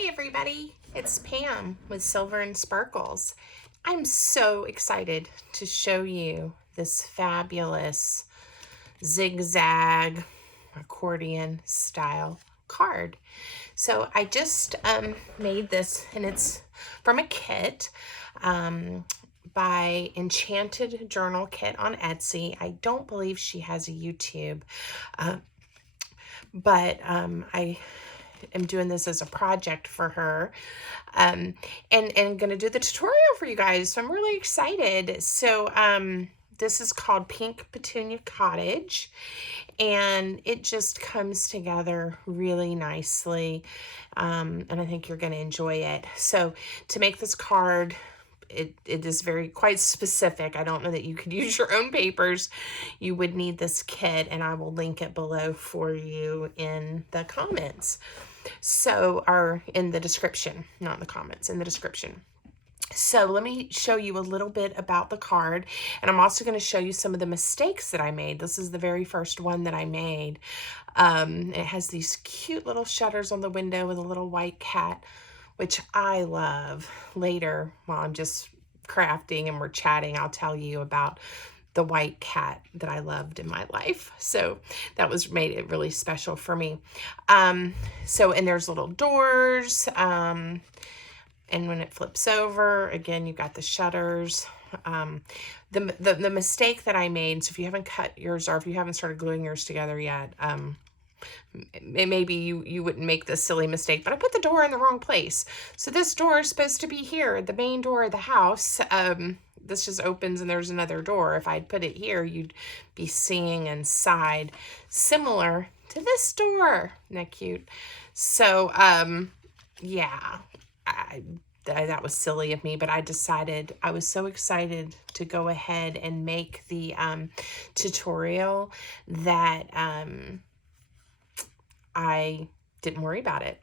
Hi everybody, it's Pam with Silver and Sparkles. I'm so excited to show you this fabulous zigzag accordion style card. So I just made this, and it's from a kit by Enchanted Journal Kit on Etsy. I don't believe she has a YouTube, but I am doing this as a project for her, and going to do the tutorial for you guys. So I'm really excited. So this is called Pink Petunia Cottage, and it just comes together really nicely, and I think you're going to enjoy it. So to make this card, it is quite specific. I don't know that you could use your own papers. You would need this kit, and I will link it below for you in the comments. So, or in the description, not in the comments, in the description. So let me show you a little bit about the card, and I'm also going to show you some of the mistakes that I made. This is the very first one that I made. It has these cute little shutters on the window with a little white cat, which I love. Later, while I'm just crafting and we're chatting, I'll tell you about the white cat that I loved in my life. So that made it really special for me. And there's little doors, and when it flips over, again, you've got the shutters. The mistake that I made, so if you haven't cut yours, or if you haven't started gluing yours together yet, maybe you wouldn't make this silly mistake, but I put the door in the wrong place. So this door is supposed to be here, the main door of the house. This just opens and there's another door. If I'd put it here, you'd be seeing inside, similar to this door. Isn't that cute? So, yeah, that was silly of me, but I decided, I was so excited to go ahead and make the tutorial that I didn't worry about it.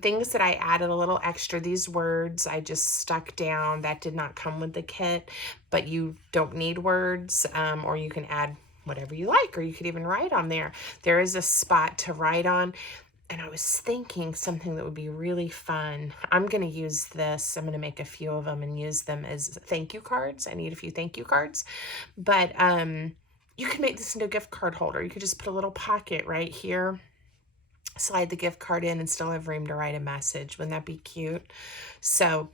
Things that I added a little extra, these words I just stuck down. That did not come with the kit, but you don't need words, or you can add whatever you like, or you could even write on there. There is a spot to write on, and I was thinking something that would be really fun. I'm going to use this. I'm going to make a few of them and use them as thank you cards. I need a few thank you cards, but you can make this into a gift card holder. You could just put a little pocket right here, slide the gift card in, and still have room to write a message. Wouldn't that be cute? So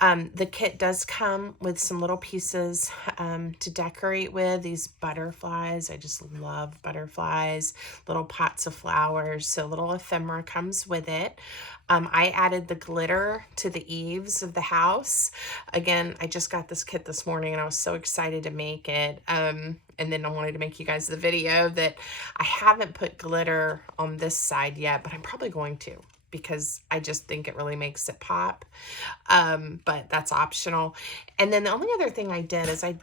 the kit does come with some little pieces to decorate with. These butterflies, I just love butterflies, little pots of flowers. So a little ephemera comes with it. I added the glitter to the eaves of the house. Again, I just got this kit this morning and I was so excited to make it. And then I wanted to make you guys the video that I haven't put glitter on this side yet, but I'm probably going to, because I just think it really makes it pop. But that's optional. And then the only other thing I did is a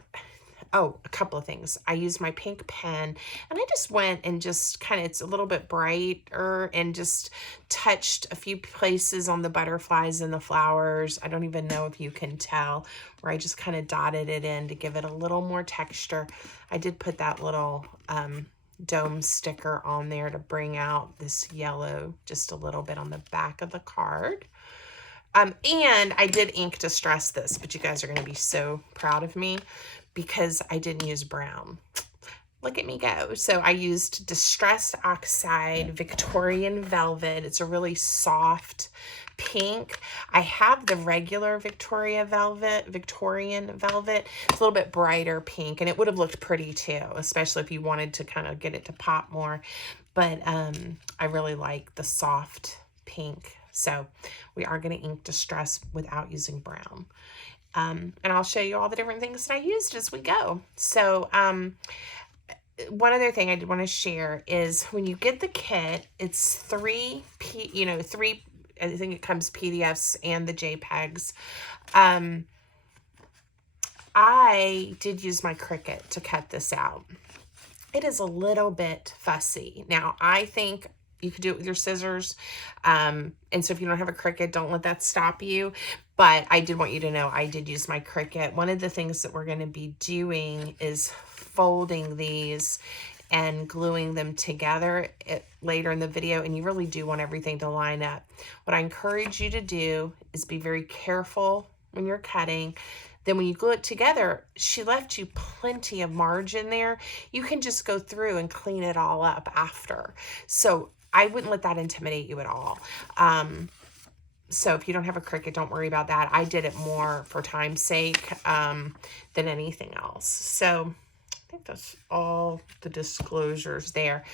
couple of things. I used my pink pen, and I just went and just kind of, it's a little bit brighter, and just touched a few places on the butterflies and the flowers. I don't even know if you can tell, where I just kind of dotted it in to give it a little more texture. I did put that little dome sticker on there to bring out this yellow just a little bit on the back of the card. And I did ink distress this, but you guys are going to be so proud of me because I didn't use brown. Look at me go. So I used Distressed Oxide Victorian Velvet. It's a really soft pink. I have the regular Victorian Velvet. It's a little bit brighter pink, and it would have looked pretty too, especially if you wanted to kind of get it to pop more. But I really like the soft pink. So we are going to ink distress without using brown. And I'll show you all the different things that I used as we go. So one other thing I did want to share is when you get the kit, it's three, I think it comes PDFs and the JPEGs. I did use my Cricut to cut this out. It is a little bit fussy. Now, I think you could do it with your scissors. And so if you don't have a Cricut, don't let that stop you. But I did want you to know I did use my Cricut. One of the things that we're going to be doing is folding these and gluing them together later in the video, and you really do want everything to line up. What I encourage you to do is be very careful when you're cutting. Then when you glue it together, she left you plenty of margin there. You can just go through and clean it all up after. So I wouldn't let that intimidate you at all. So if you don't have a Cricut, don't worry about that. I did it more for time's sake than anything else. So I think that's all the disclosures there.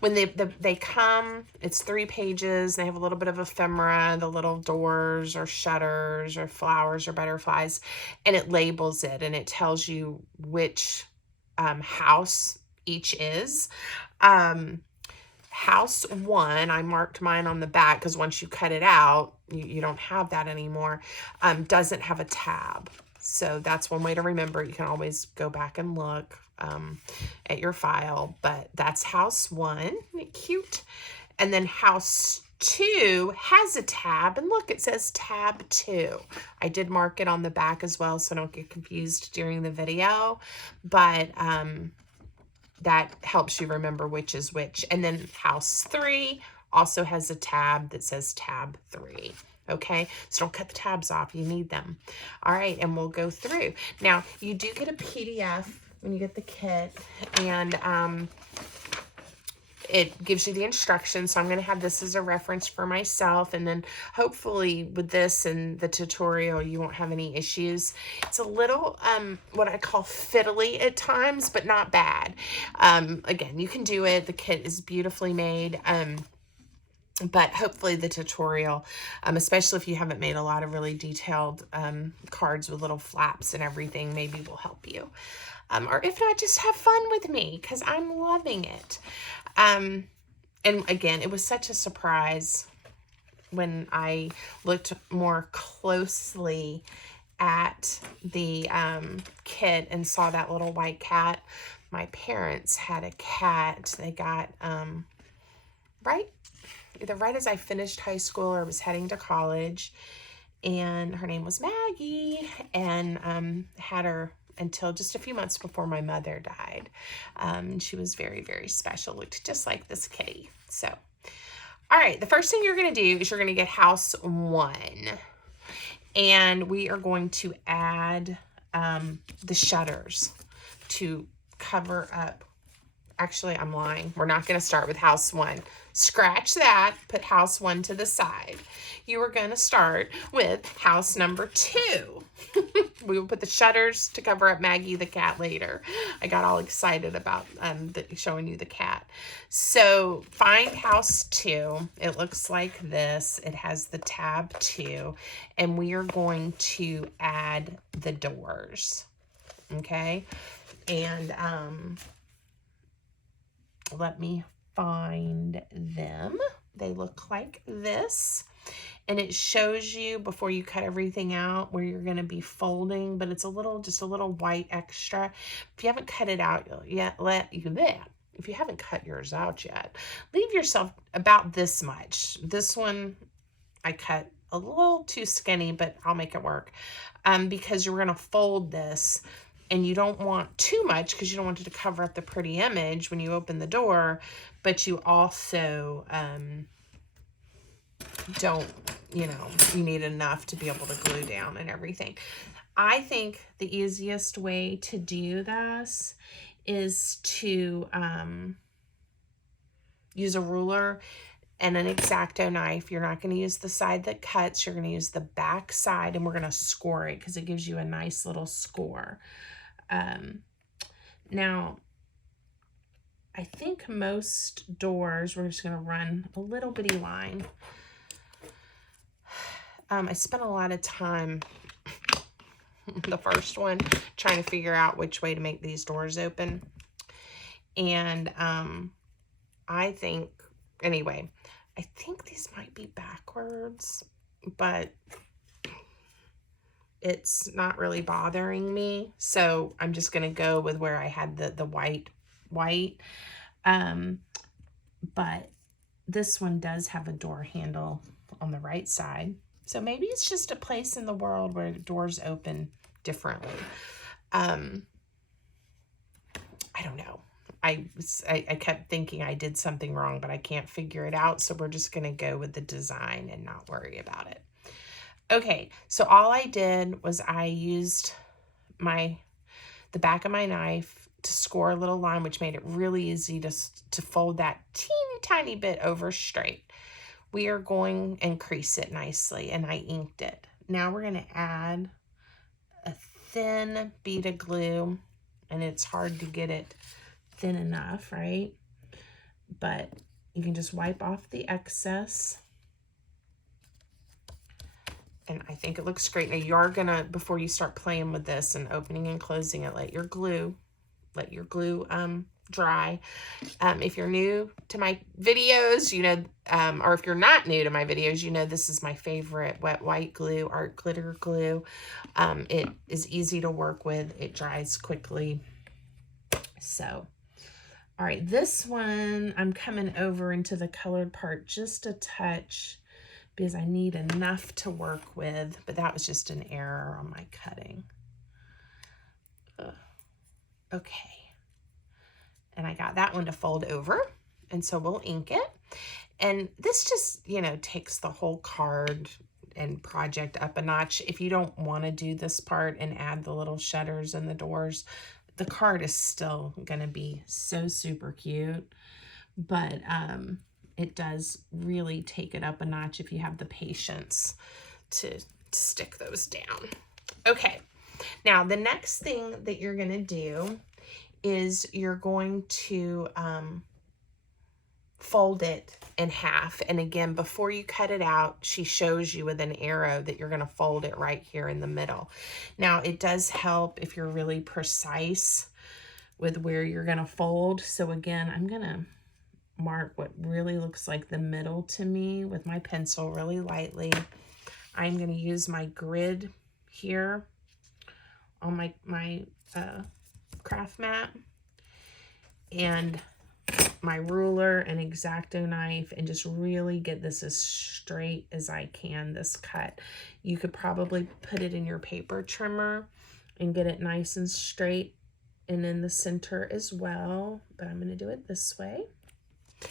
When they come, it's 3 pages. They have a little bit of ephemera, the little doors or shutters or flowers or butterflies, and it labels it, and it tells you which house each is. House 1, I marked mine on the back because once you cut it out, you don't have that anymore, doesn't have a tab. So that's one way to remember. You can always go back and look at your file, but that's house 1. Isn't it cute? And then house 2 has a tab, and look, it says tab 2. I did mark it on the back as well, so don't get confused during the video, but that helps you remember which is which. And then house 3 also has a tab that says tab 3. Okay, so don't cut the tabs off. You need them. All right, and we'll go through. Now, you do get a PDF when you get the kit, and it gives you the instructions. So I'm going to have this as a reference for myself, and then hopefully with this and the tutorial, you won't have any issues. It's a little, what I call fiddly at times, but not bad. Again, you can do it. The kit is beautifully made. But hopefully the tutorial, especially if you haven't made a lot of really detailed cards with little flaps and everything, maybe will help you. Or if not, just have fun with me, because I'm loving it. And again, it was such a surprise when I looked more closely at the kit and saw that little white cat. My parents had a cat they got either right as I finished high school or was heading to college, and her name was Maggie, and had her until just a few months before my mother died. She was very, very special, looked just like this kitty. So, all right, the first thing you're going to do is you're going to get house 1, and we are going to add the shutters to cover up. Actually, I'm lying. We're not going to start with house 1. Scratch that. Put house 1 to the side. You are going to start with house number 2. We will put the shutters to cover up Maggie the cat later. I got all excited about showing you the cat. So find house 2. It looks like this. It has the tab 2. And we are going to add the doors. Okay? And let me find them. They look like this, and it shows you before you cut everything out where you're going to be folding, but it's just a little white extra. If you haven't cut it out yet, if you haven't cut yours out yet, leave yourself about this much. This one I cut a little too skinny, but I'll make it work, because you're going to fold this. And you don't want too much because you don't want it to cover up the pretty image when you open the door, but you also don't, you need enough to be able to glue down and everything. I think the easiest way to do this is to use a ruler and an X-Acto knife. You're not going to use the side that cuts. You're going to use the back side, and we're going to score it because it gives you a nice little score. Now, I think most doors, we're just going to run a little bitty line. I spent a lot of time, the first one, trying to figure out which way to make these doors open. And I think these might be backwards, but it's not really bothering me. So I'm just going to go with where I had the white. But this one does have a door handle on the right side. So maybe it's just a place in the world where doors open differently. I don't know. I kept thinking I did something wrong, but I can't figure it out. So we're just going to go with the design and not worry about it. Okay, so all I did was I used the back of my knife to score a little line, which made it really easy to fold that teeny tiny bit over straight. We are going and crease it nicely, and I inked it. Now we're going to add a thin bead of glue, and it's hard to get it thin enough, right? But you can just wipe off the excess. And I think it looks great. Now you are gonna, before you start playing with this and opening and closing it, let your glue dry. If you're new to my videos, you know, or if you're not new to my videos, you know this is my favorite wet white glue, art glitter glue. It is easy to work with. It dries quickly. So, all right, this one, I'm coming over into the colored part just a touch because I need enough to work with, but that was just an error on my cutting. Okay. And I got that one to fold over, and so we'll ink it. And this just, you know, takes the whole card and project up a notch. If you don't want to do this part and add the little shutters and the doors, the card is still going to be so super cute. But it does really take it up a notch if you have the patience to stick those down. Okay, now the next thing that you're going to do is you're going to fold it in half. And again, before you cut it out, she shows you with an arrow that you're going to fold it right here in the middle. Now, it does help if you're really precise with where you're going to fold. So again, I'm going to mark what really looks like the middle to me with my pencil really lightly. I'm going to use my grid here on my craft mat and my ruler and X-Acto knife and just really get this as straight as I can, this cut. You could probably put it in your paper trimmer and get it nice and straight and in the center as well, but I'm going to do it this way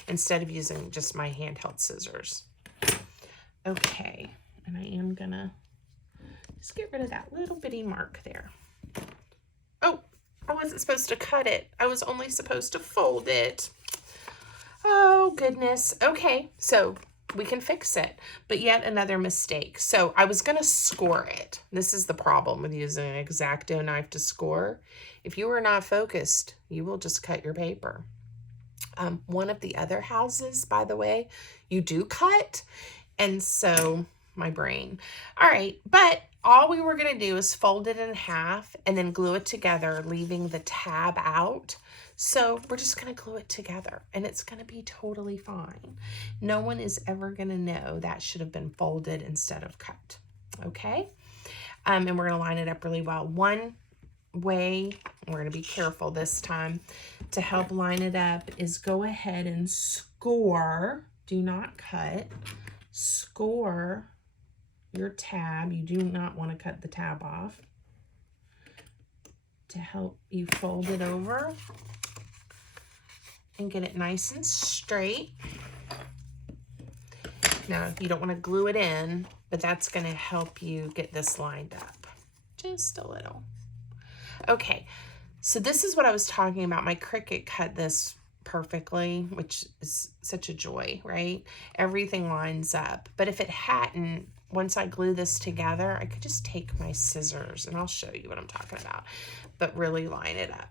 instead of using just my handheld scissors. Okay, and I am going to just get rid of that little bitty mark there. Oh, I wasn't supposed to cut it. I was only supposed to fold it. Oh, goodness. Okay, so we can fix it, but yet another mistake. So I was going to score it. This is the problem with using an X-Acto knife to score. If you are not focused, you will just cut your paper. One of the other houses, by the way, you do cut, and so my brain. All right, but all we were going to do is fold it in half and then glue it together, leaving the tab out. So we're just going to glue it together, and it's going to be totally fine. No one is ever going to know that should have been folded instead of cut. Okay? And we're going to line it up really well. One way, we're going to be careful this time, to help line it up is go ahead and score. Do not cut. Score your tab. You do not want to cut the tab off to help you fold it over and get it nice and straight. Now, you don't want to glue it in, but that's going to help you get this lined up just a little. Okay, so this is what I was talking about. My Cricut cut this perfectly, which is such a joy, right? Everything lines up. But if it hadn't, once I glue this together, I could just take my scissors, and I'll show you what I'm talking about, but really line it up.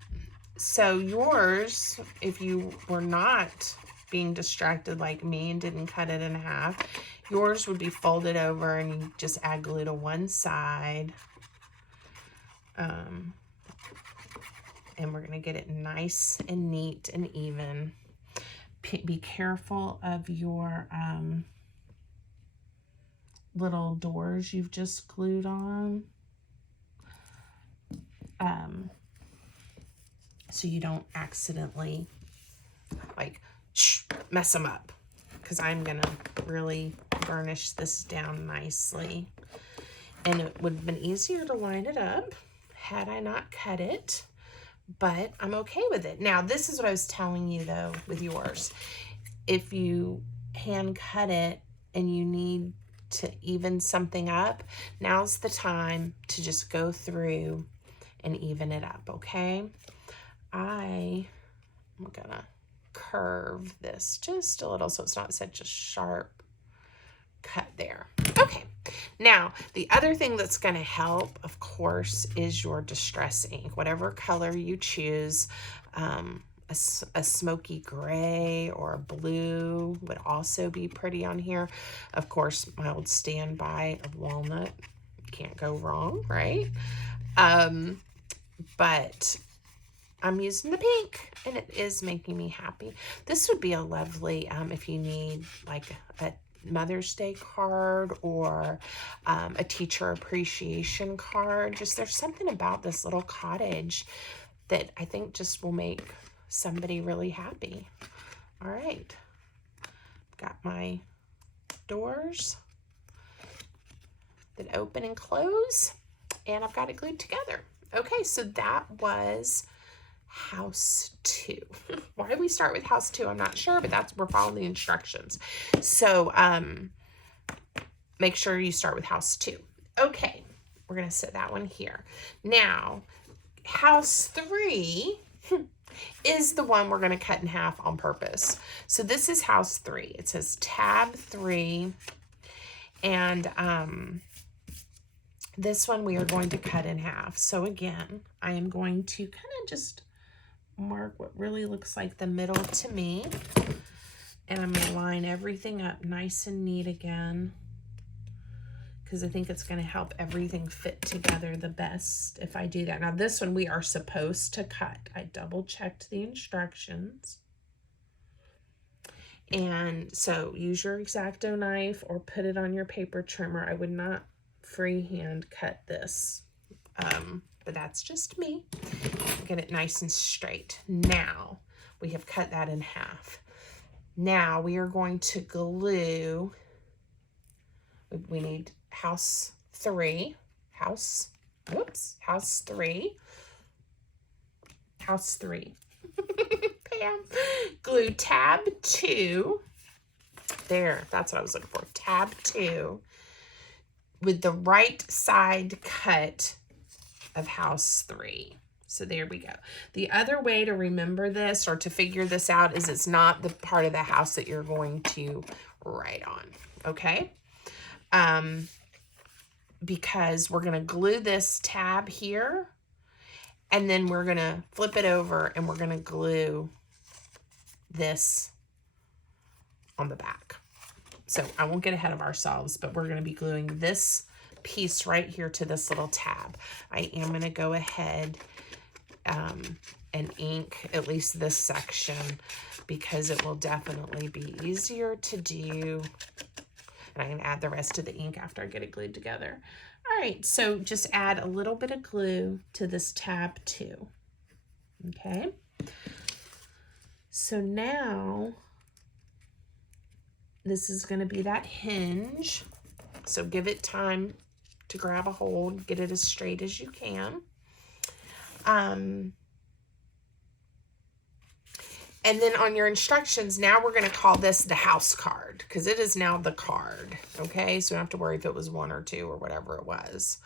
So yours, if you were not being distracted like me and didn't cut it in half, yours would be folded over and you just add glue to one side. And we're going to get it nice and neat and even. Be careful of your little doors you've just glued on. So you don't accidentally like mess them up, because I'm going to really burnish this down nicely. And it would have been easier to line it up had I not cut it. but I'm okay with it. Now, this is what I was telling you though with yours. If you hand cut it and you need to even something up, now's the time to just go through and even it up, okay? I'm gonna curve this just a little so it's not such a sharp cut there. Okay, now the other thing that's going to help, of course, is your distress ink. Whatever color you choose, a smoky gray or a blue would also be pretty on here. Of course, my old standby of walnut, can't go wrong, right? But I'm using the pink and it is making me happy. This would be a lovely, if you need like a Mother's Day card or a teacher appreciation card. Just there's something about this little cottage that I think just will make somebody really happy. All right, got my doors that open and close, and I've got it glued together. Okay, so that was house 2. Why did we start with house 2? I'm not sure, but we're following the instructions. So make sure you start with house 2. Okay, we're gonna set that one here. Now, house 3 is the one we're gonna cut in half on purpose. So this is house 3. It says tab 3, and this one we are going to cut in half. So again, I am going to kind of just mark what really looks like the middle to me, and I'm going to line everything up nice and neat again, because I think it's going to help everything fit together the best if I do that. Now this one we are supposed to cut. I double checked the instructions, and so use your X-Acto knife or put it on your paper trimmer. I would not freehand cut this, but that's just me. Get it nice and straight. Now we have cut that in half. Now we are going to glue. We need house 3, house 3, Bam. Glue tab 2. There, that's what I was looking for. Tab 2 with the right side cut of house 3. So there we go. The other way to remember this or to figure this out is it's not the part of the house that you're going to write on, okay? Because we're gonna glue this tab here, and then we're gonna flip it over and we're gonna glue this on the back. So I won't get ahead of ourselves, but we're gonna be gluing this piece right here to this little tab. I am gonna go ahead and ink at least this section because it will definitely be easier to do. And I can add the rest of the ink after I get it glued together. All right, so just add a little bit of glue to this tab 2. Okay. So now this is going to be that hinge. So give it time to grab a hold, get it as straight as you can. And then on your instructions, now we're going to call this the house card because it is now the card. Okay, so we don't have to worry if it was 1 or 2 or whatever it was.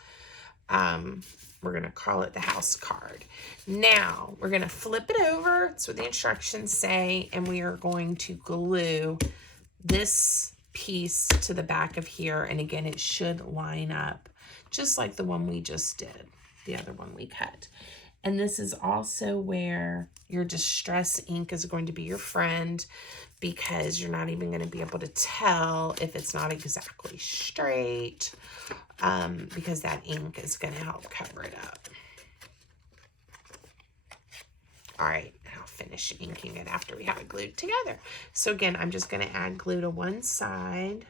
We're going to call it the house card. Now we're going to flip it over. That's what the instructions say. And we are going to glue this piece to the back of here. And again, it should line up just like the one we just did, the other one we cut. And this is also where your distress ink is going to be your friend because you're not even going to be able to tell if it's not exactly straight because that ink is going to help cover it up. All right, I'll finish inking it after we have it glued together. So again, I'm just going to add glue to one side.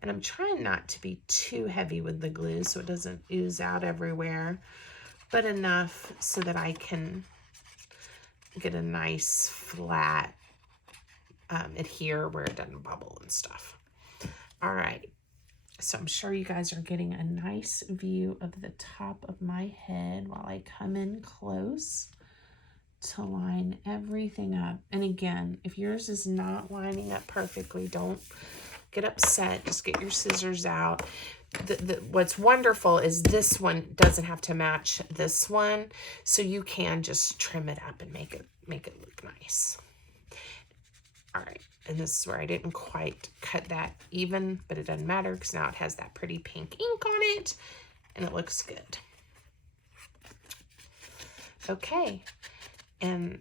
And I'm trying not to be too heavy with the glue so it doesn't ooze out everywhere, but enough so that I can get a nice flat adhere where it doesn't bubble and stuff. All right, So I'm sure you guys are getting a nice view of the top of my head while I come in close to line everything up. And again, if yours is not lining up perfectly, don't get upset. Just get your scissors out. What's wonderful is this one doesn't have to match this one, so you can just trim it up and make it look nice. All right, and this is where I didn't quite cut that even, but it doesn't matter because now it has that pretty pink ink on it and it looks good. Okay, and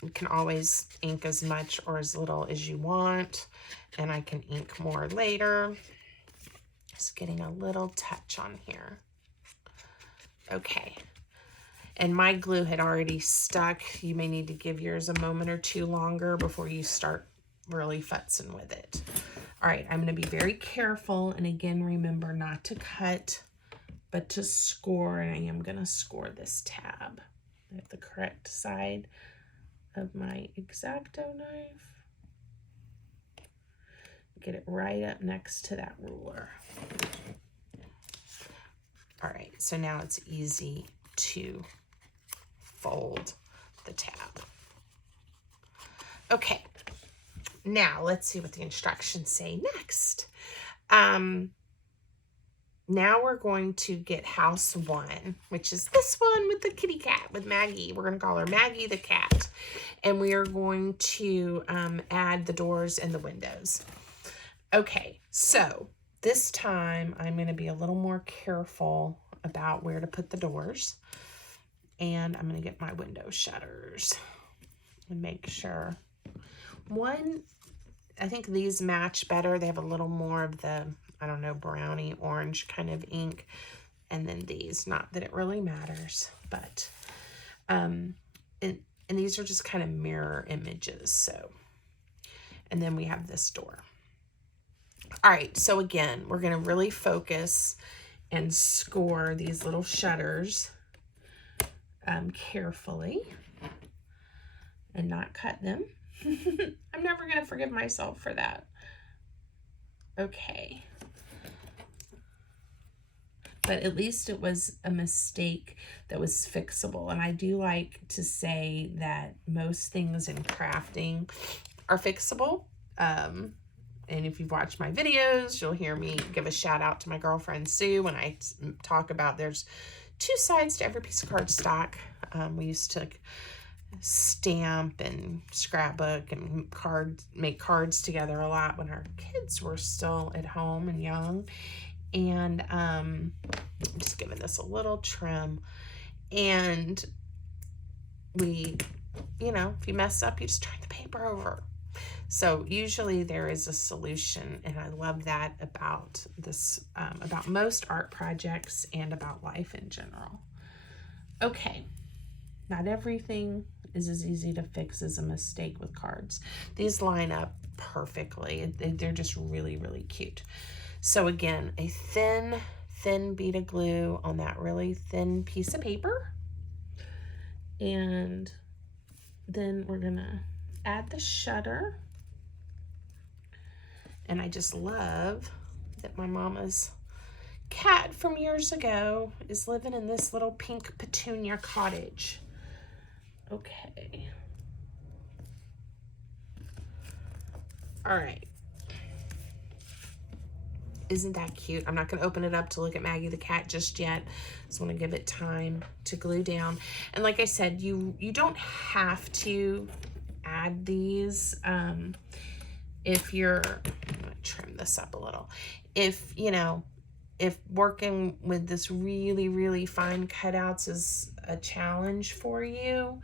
you can always ink as much or as little as you want, and I can ink more later. Just getting a little touch on here. Okay. And my glue had already stuck. You may need to give yours a moment or two longer before you start really futzing with it. All right, I'm going to be very careful. And again, remember not to cut, but to score. And I am going to score this tab. I have the correct side of my X-Acto knife. Get it right up next to that ruler. All right, so now it's easy to fold the tab. Okay, now let's see what the instructions say next. Now we're going to get house 1, which is this one with the kitty cat, with Maggie. We're going to call her Maggie the cat. And we are going to add the doors and the windows. Okay, so this time I'm going to be a little more careful about where to put the doors. And I'm going to get my window shutters and make sure. One, I think these match better. They have a little more of the, I don't know, brownie orange kind of ink. And then these, not that it really matters, but, and these are just kind of mirror images. So, and then we have this door. All right, so again, we're going to really focus and score these little shutters carefully and not cut them. I'm never going to forgive myself for that. Okay. But at least it was a mistake that was fixable. And I do like to say that most things in crafting are fixable. And if you've watched my videos, you'll hear me give a shout out to my girlfriend Sue when I talk about there's 2 sides to every piece of cardstock. We used to stamp and scrapbook and make cards together a lot when our kids were still at home and young. And I'm just giving this a little trim. And we, you know, if you mess up, you just turn the paper over. So usually there is a solution, and I love that about this, about most art projects and about life in general. Okay, not everything is as easy to fix as a mistake with cards. These line up perfectly. They're just really, really cute. So again, a thin bead of glue on that really thin piece of paper. And then we're gonna add the shutter. And I just love that my mama's cat from years ago is living in this little pink Petunia cottage. Okay. All right. Isn't that cute? I'm not going to open it up to look at Maggie the cat just yet. Just want to give it time to glue down. And like I said, you don't have to add these. If you're, I'm going to trim this up a little. If, you know, if working with this really, really fine cutouts is a challenge for you,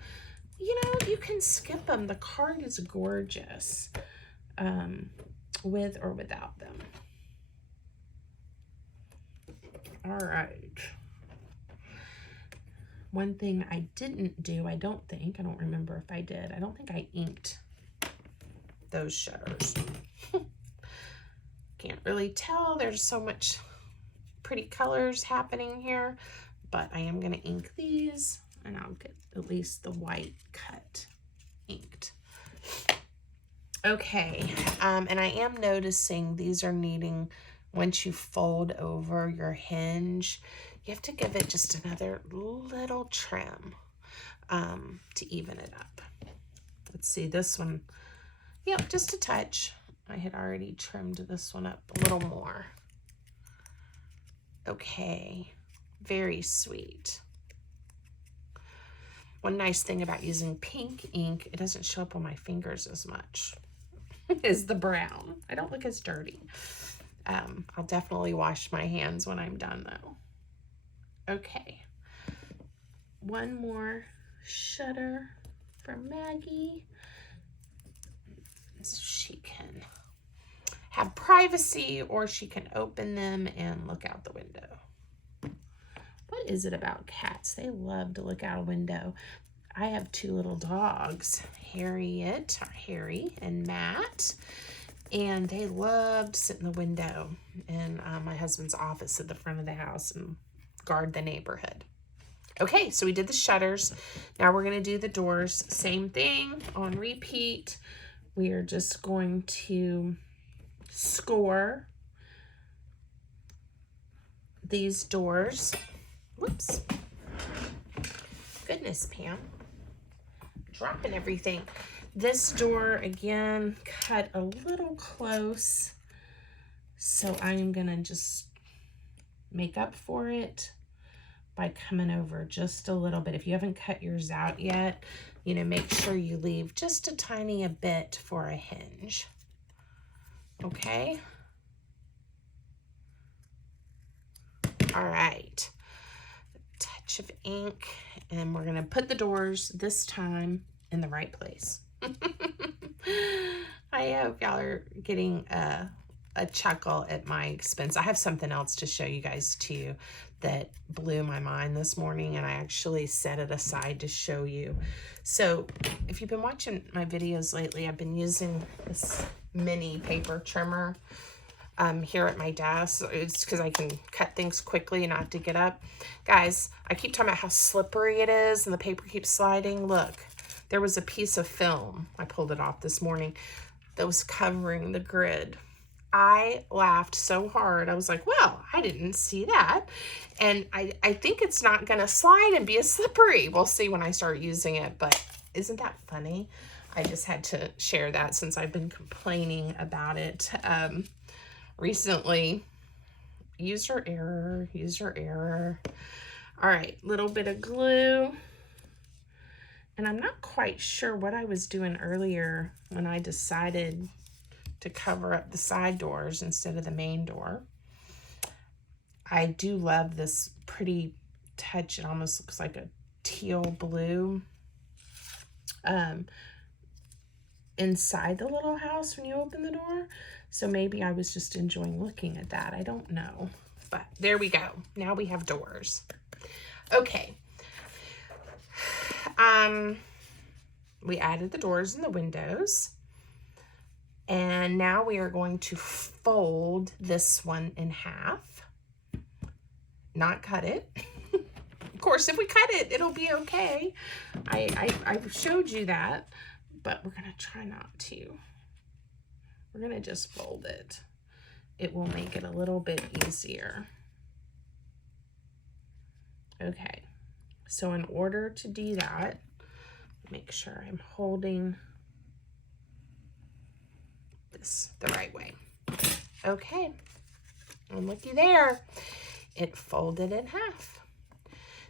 you know, you can skip them. The card is gorgeous with or without them. All right. One thing I didn't do, I don't remember if I did. I don't think I inked those shutters. Can't really tell. There's so much pretty colors happening here, but I am going to ink these, and I'll get at least the white cut inked. Okay, and I am noticing these are needing once you fold over your hinge, you have to give it just another little trim to even it up. Let's see, this one, yep, just a touch. I had already trimmed this one up a little more. Okay, very sweet. One nice thing about using pink ink, it doesn't show up on my fingers as much as the brown. I don't look as dirty. I'll definitely wash my hands when I'm done though. Okay, one more shutter for Maggie so she can have privacy, or she can open them and look out the window. What is it about cats? They love to look out a window. I have two little dogs, Harry and Matt, and they love to sit in the window in my husband's office at the front of the house and guard the neighborhood. Okay, so we did the shutters. Now we're going to do the doors. Same thing on repeat. We are just going to score these doors. Whoops. Goodness, Pam. Dropping everything. This door, again, cut a little close. So I'm going to just make up for it by coming over just a little bit. If you haven't cut yours out yet, you know, make sure you leave just a tiny bit for a hinge. Okay? All right. Touch of ink, and we're gonna put the doors this time in the right place. I hope y'all are getting a chuckle at my expense. I have something else to show you guys too that blew my mind this morning, and I actually set it aside to show you. So if you've been watching my videos lately, I've been using this mini paper trimmer here at my desk. It's because I can cut things quickly and not have to get up. Guys, I keep talking about how slippery it is and the paper keeps sliding. Look, there was a piece of film, I pulled it off this morning, that was covering the grid. I laughed so hard. I was like, well, I didn't see that. And I think it's not going to slide and be as slippery. We'll see when I start using it, but isn't that funny? I just had to share that since I've been complaining about it recently. User error, user error. All right, little bit of glue. And I'm not quite sure what I was doing earlier when I decided to cover up the side doors instead of the main door. I do love this pretty touch. It almost looks like a teal blue inside the little house when you open the door. So maybe I was just enjoying looking at that. I don't know. But there we go. Now we have doors. Okay. We added the doors and the windows. And now we are going to fold this one in half. Not cut it. Of course, if we cut it, it'll be okay. I showed you that, but we're going to try not to. We're going to just fold it. It will make it a little bit easier. Okay, so in order to do that, make sure I'm holding this the right way. Okay, and looky there, it folded in half.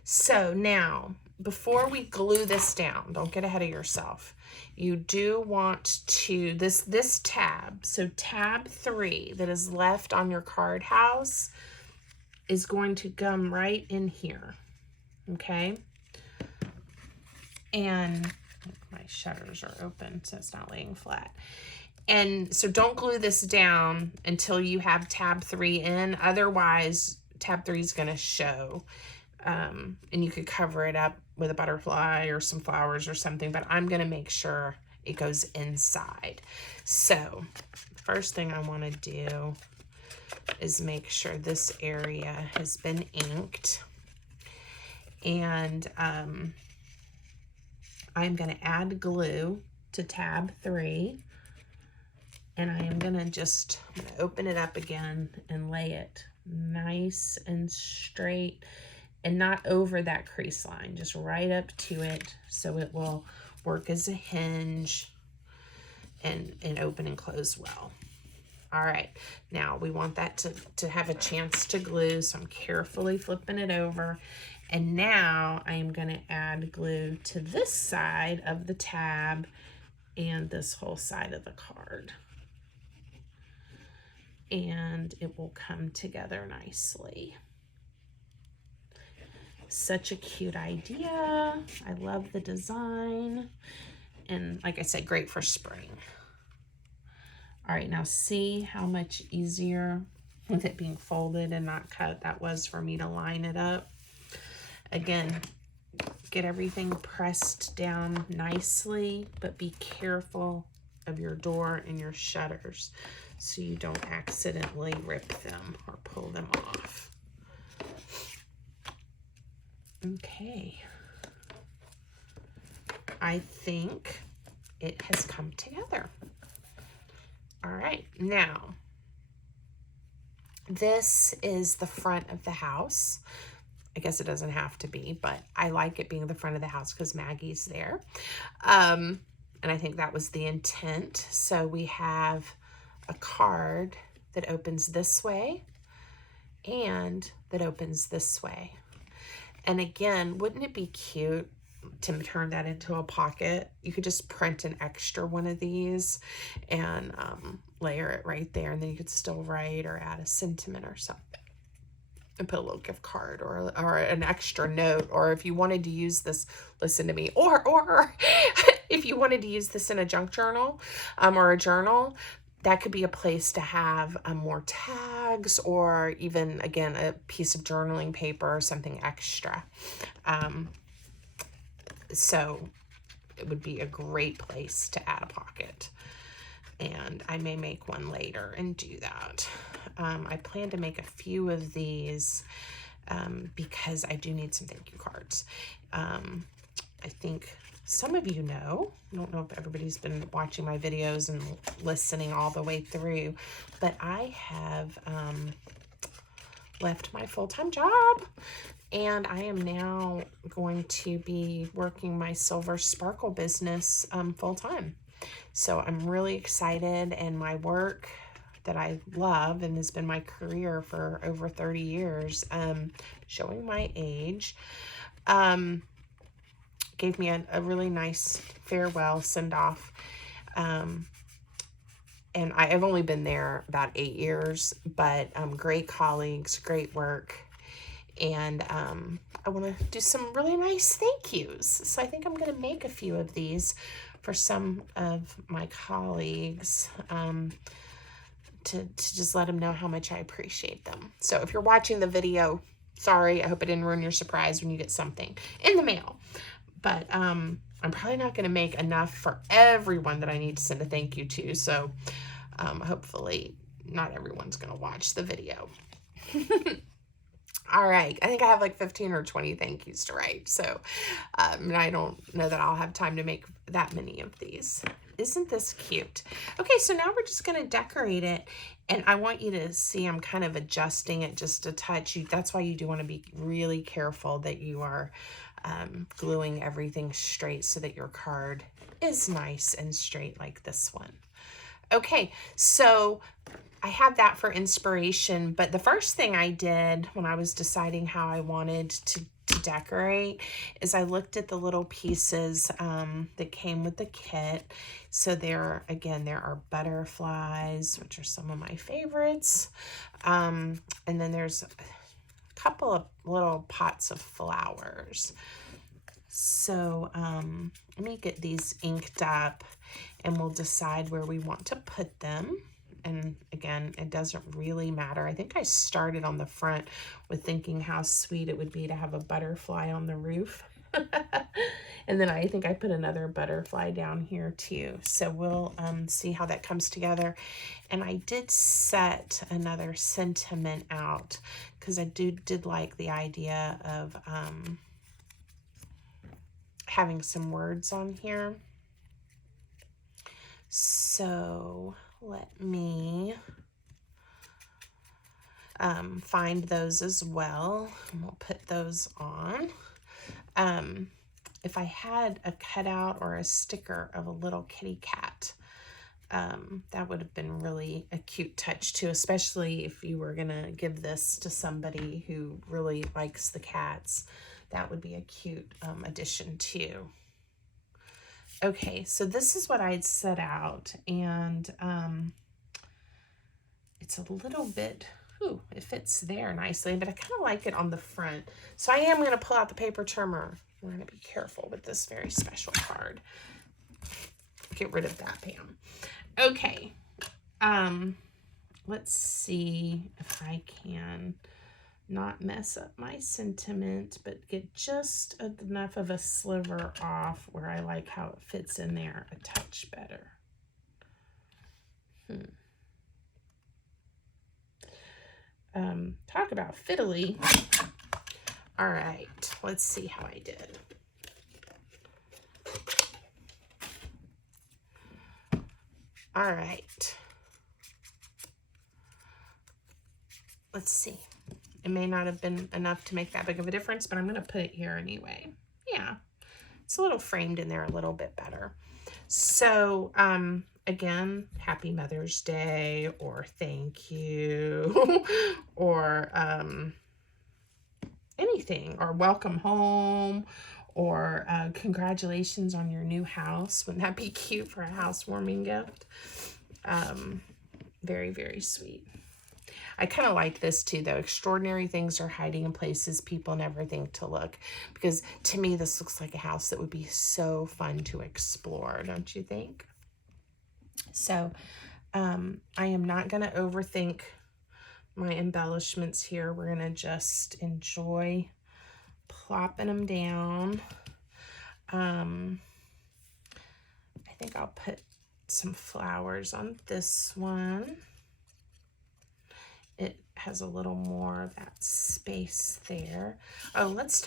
So now, before we glue this down, don't get ahead of yourself. You do want to, this tab, so tab 3 that is left on your card house is going to come right in here, okay? And my shutters are open, so it's not laying flat. And so don't glue this down until you have tab 3 in. Otherwise, tab 3 is going to show. And you could cover it up with a butterfly or some flowers or something, but I'm going to make sure it goes inside. So first thing I want to do is make sure this area has been inked. And I'm going to add glue to tab 3. And I am gonna just open it up again and lay it nice and straight and not over that crease line, just right up to it so it will work as a hinge and open and close well. All right, now we want that to have a chance to glue, so I'm carefully flipping it over. And now I am gonna add glue to this side of the tab and this whole side of the card. And it will come together nicely. Such a cute idea. I love the design. And like I said, great for spring. All right, now see how much easier with it being folded and not cut that was for me to line it up. Again, get everything pressed down nicely, but be careful of your door and your shutters so you don't accidentally rip them or pull them off. Okay. I think it has come together. All right, now this is the front of the house. I guess it doesn't have to be, but I like it being the front of the house because Maggie's there. And I think that was the intent. So we have a card that opens this way and that opens this way. And again, wouldn't it be cute to turn that into a pocket? You could just print an extra one of these and layer it right there, and then you could still write or add a sentiment or something and put a little gift card or an extra note. Or if you wanted to use this, listen to me, or if you wanted to use this in a junk journal or a journal, that could be a place to have more tags, or even, again, a piece of journaling paper or something extra. So it would be a great place to add a pocket. And I may make one later and do that. I plan to make a few of these because I do need some thank you cards. I think some of you know, I don't know if everybody's been watching my videos and listening all the way through, but I have left my full-time job, and I am now going to be working my silver sparkle business full-time. So I'm really excited, and my work that I love and has been my career for over 30 years, showing my age, gave me a really nice farewell send-off. And I've only been there about 8 years, but great colleagues, great work. And I want to do some really nice thank yous. So I think I'm going to make a few of these for some of my colleagues to just let them know how much I appreciate them. So if you're watching the video, sorry, I hope I didn't ruin your surprise when you get something in the mail. But I'm probably not going to make enough for everyone that I need to send a thank you to. So hopefully not everyone's going to watch the video. All right, I think I have like 15 or 20 thank yous to write. So and I don't know that I'll have time to make that many of these. Isn't this cute? Okay, so now we're just going to decorate it. And I want you to see I'm kind of adjusting it just a touch. That's why you do want to be really careful that you are gluing everything straight so that your card is nice and straight like this one. Okay, so I had that for inspiration, but the first thing I did when I was deciding how I wanted to decorate is I looked at the little pieces that came with the kit. So there are butterflies, which are some of my favorites. And then there's a couple of little pots of flowers. So let me get these inked up and we'll decide where we want to put them. And again, it doesn't really matter. I think I started on the front with thinking how sweet it would be to have a butterfly on the roof. And then I think I put another butterfly down here too. So we'll see how that comes together. And I did set another sentiment out because I did like the idea of having some words on here. So let me find those as well, and we'll put those on. If I had a cutout or a sticker of a little kitty cat, that would have been really a cute touch too, especially if you were gonna give this to somebody who really likes the cats. That would be a cute addition too. Okay, so this is what I'd set out, and it's a little bit, ooh, it fits there nicely, but I kind of like it on the front. So I am going to pull out the paper trimmer. We're going to be careful with this very special card. Get rid of that, Pam. Okay, let's see if I can not mess up my sentiment, but get just enough of a sliver off where I like how it fits in there a touch better. Talk about fiddly. All right, let's see how I did. All right. Let's see. It may not have been enough to make that big of a difference, but I'm going to put it here anyway. Yeah, it's a little framed in there a little bit better. So, again, Happy Mother's Day, or thank you, or anything, or welcome home, or congratulations on your new house. Wouldn't that be cute for a housewarming gift? Very, very sweet. I kind of like this too, though. Extraordinary things are hiding in places people never think to look. Because to me, this looks like a house that would be so fun to explore, don't you think? So I am not going to overthink my embellishments here. We're going to just enjoy plopping them down. I think I'll put some flowers on this one. It has a little more of that space there. Oh, let's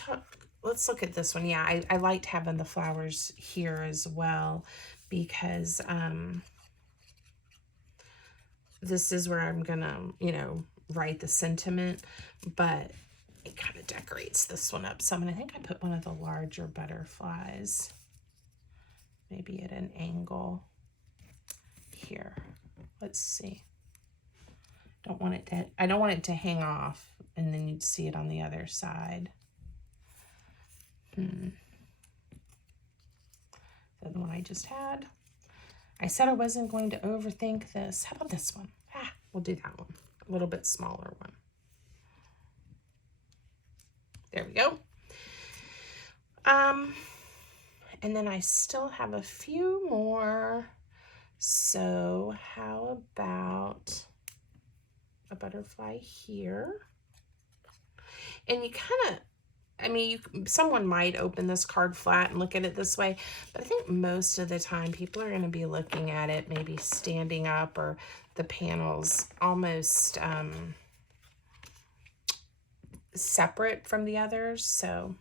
look at this one. Yeah, I liked having the flowers here as well, because this is where I'm gonna, write the sentiment, but it kind of decorates this one up some. And I think I put one of the larger butterflies, maybe at an angle here. Let's see. I don't want it to hang off and then you'd see it on the other side. The one I just had. I said I wasn't going to overthink this. How about this one? We'll do that one. A little bit smaller one. There we go. And then I still have a few more. So how about a butterfly here? And you kind of, someone might open this card flat and look at it this way, but I think most of the time people are going to be looking at it maybe standing up, or the panels almost separate from the others. So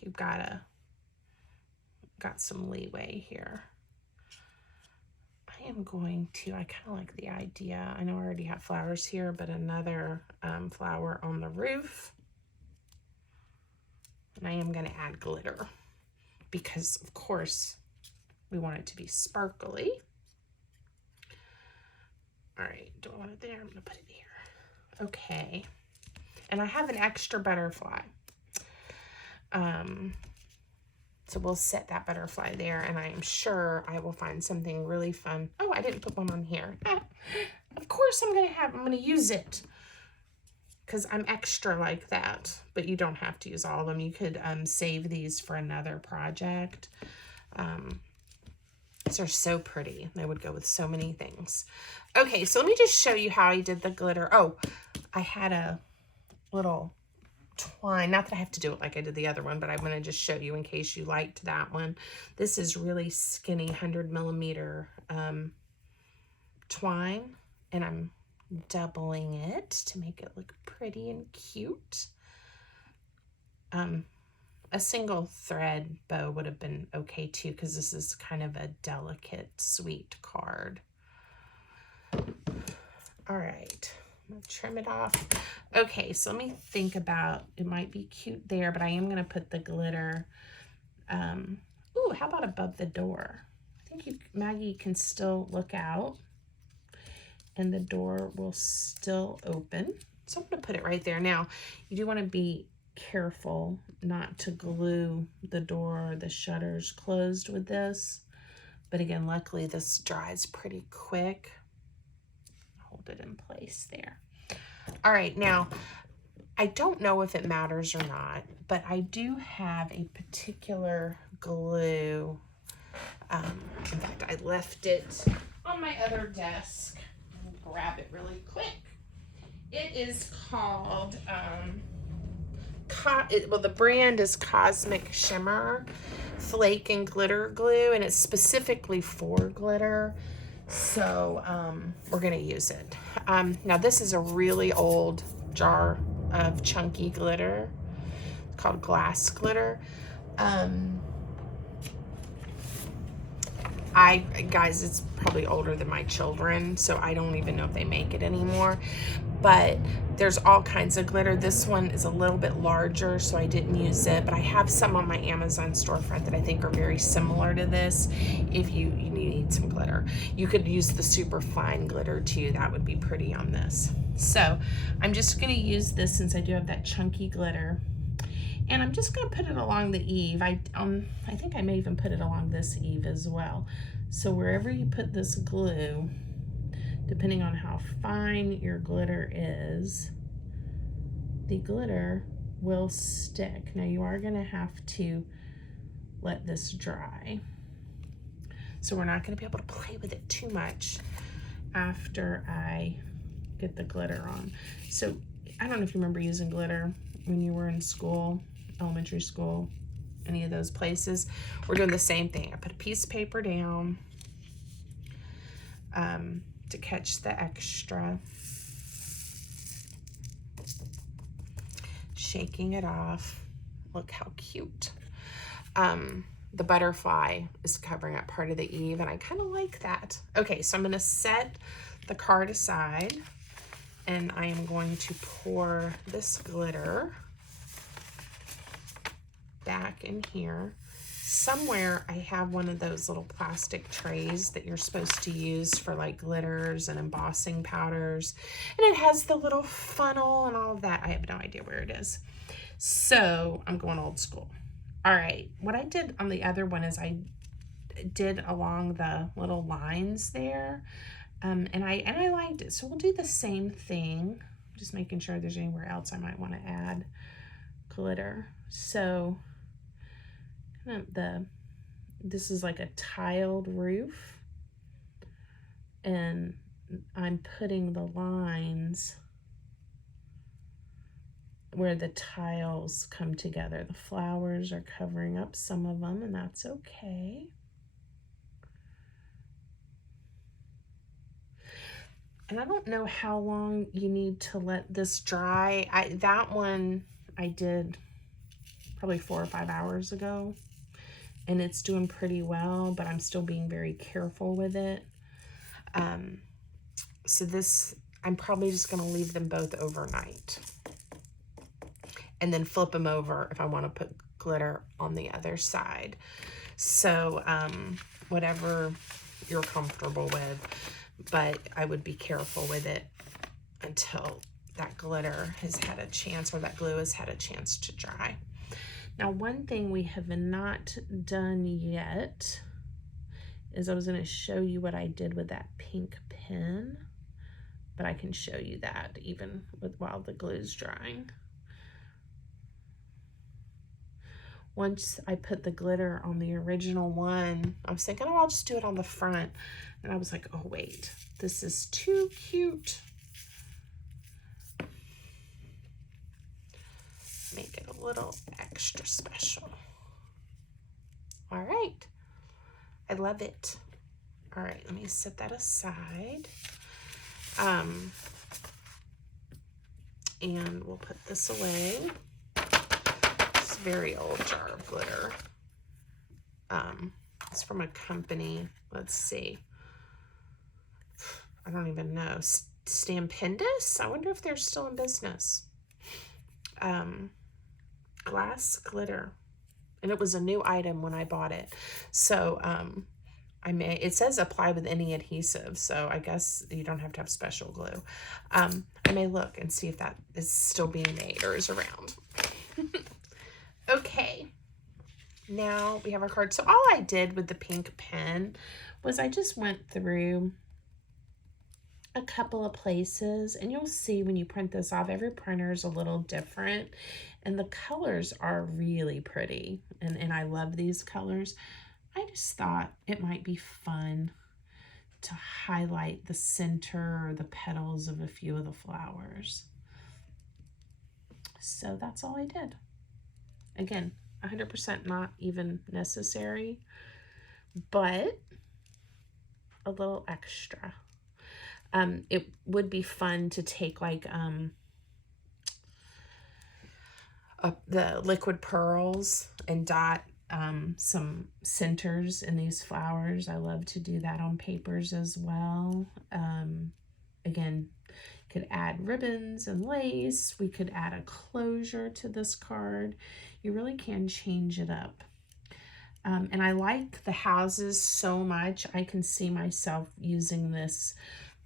you've got some leeway here. I kind of like the idea. I know I already have flowers here, but another flower on the roof. And I am going to add glitter because, of course, we want it to be sparkly. All right, do I want it there? I'm going to put it here. Okay. And I have an extra butterfly. So we'll set that butterfly there, and I'm sure I will find something really fun. Oh, I didn't put one on here. Of course I'm going to use it, because I'm extra like that, but you don't have to use all of them. You could save these for another project. These are so pretty. They would go with so many things. Okay, so let me just show you how I did the glitter. Oh, I had a little twine. Not that I have to do it like I did the other one, but I'm going to just show you in case you liked that one. This is really skinny 100mm twine, and I'm doubling it to make it look pretty and cute. A single thread bow would have been okay too, because this is kind of a delicate, sweet card. All right, I'm gonna trim it off. Okay, so let me think about, it might be cute there, but I am gonna put the glitter. Ooh, how about above the door? I think Maggie can still look out and the door will still open. So I'm gonna put it right there. Now, you do wanna be careful not to glue the door or the shutters closed with this. But again, luckily this dries pretty quick. Hold it in place there. All right, now, I don't know if it matters or not, but I do have a particular glue. In fact, I left it on my other desk. I'll grab it really quick. It is called, well, the brand is Cosmic Shimmer Flake and Glitter Glue, and it's specifically for glitter. So we're gonna use it. Now this is a really old jar of chunky glitter. It's called glass glitter. Guys, it's probably older than my children, so I don't even know if they make it anymore. But there's all kinds of glitter. This one is a little bit larger, so I didn't use it, but I have some on my Amazon storefront that I think are very similar to this if you need some glitter. You could use the super fine glitter too. That would be pretty on this. So I'm just gonna use this since I do have that chunky glitter. And I'm just gonna put it along the eave. I think I may even put it along this eave as well. So wherever you put this glue, depending on how fine your glitter is, the glitter will stick. Now you are gonna have to let this dry. So we're not gonna be able to play with it too much after I get the glitter on. So I don't know if you remember using glitter when you were in school, elementary school, any of those places. We're doing the same thing. I put a piece of paper down to catch the extra. Shaking it off. Look how cute. The butterfly is covering up part of the eave, and I kind of like that. Okay, so I'm going to set the card aside, and I am going to pour this glitter back in here. Somewhere I have one of those little plastic trays that you're supposed to use for like glitters and embossing powders, and it has the little funnel and all of that. I have no idea where it is. So I'm going old school. All right, what I did on the other one is I did along the little lines there, and I liked it. So we'll do the same thing, just making sure there's anywhere else I might want to add glitter. So this is like a tiled roof, and I'm putting the lines where the tiles come together. The flowers are covering up some of them, and that's okay. And I don't know how long you need to let this dry. That one I did probably 4 or 5 hours ago, and it's doing pretty well, but I'm still being very careful with it. So this, I'm probably just gonna leave them both overnight and then flip them over if I want to put glitter on the other side. So whatever you're comfortable with, but I would be careful with it until that glitter has had a chance, or that glue has had a chance to dry. Now, one thing we have not done yet is I was going to show you what I did with that pink pen, but I can show you that even while the glue is drying. Once I put the glitter on the original one, I was thinking, oh, I'll just do it on the front. And I was like, oh, wait, this is too cute. Make it a little extra special. All right. I love it. All right, let me set that aside. And we'll put this away. It's a very old jar of glitter. It's from a company, let's see. I don't even know. Stampendous. I wonder if they're still in business. Glass glitter. And it was a new item when I bought it. So it says apply with any adhesive, so I guess you don't have to have special glue. I may look and see if that is still being made or is around. Okay, now we have our card. So all I did with the pink pen was I just went through a couple of places, and you'll see when you print this off, every printer is a little different, and the colors are really pretty, and I love these colors. I just thought it might be fun to highlight the center or the petals of a few of the flowers. So that's all I did. Again, 100% not even necessary, but a little extra. It would be fun to take like the liquid pearls and dot some centers in these flowers. I love to do that on papers as well. Again, could add ribbons and lace. We could add a closure to this card. You really can change it up. And I like the houses so much. I can see myself using this,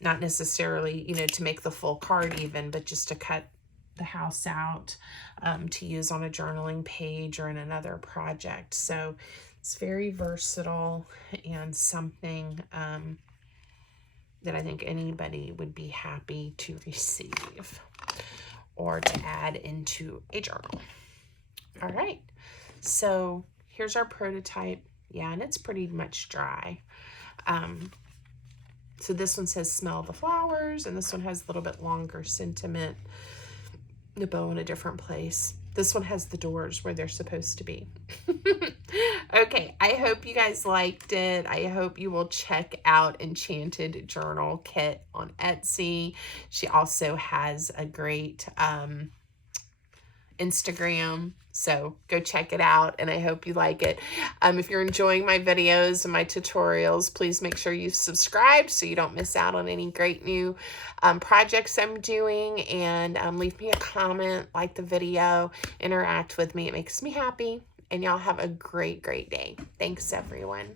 not necessarily, you know, to make the full card even, but just to cut the house out to use on a journaling page or in another project. So it's very versatile and something that I think anybody would be happy to receive or to add into a journal. All right, so here's our prototype. Yeah, and it's pretty much dry. So this one says smell the flowers, and this one has a little bit longer sentiment, the bow in a different place. This one has the doors where they're supposed to be. Okay, I hope you guys liked it. I hope you will check out Enchanted Journal Kit on Etsy. She also has a great Instagram, so go check it out, and I hope you like it. If you're enjoying my videos and my tutorials, please make sure you subscribe so you don't miss out on any great new projects I'm doing, and leave me a comment, like the video, interact with me. It makes me happy, and y'all have a great day. Thanks, everyone.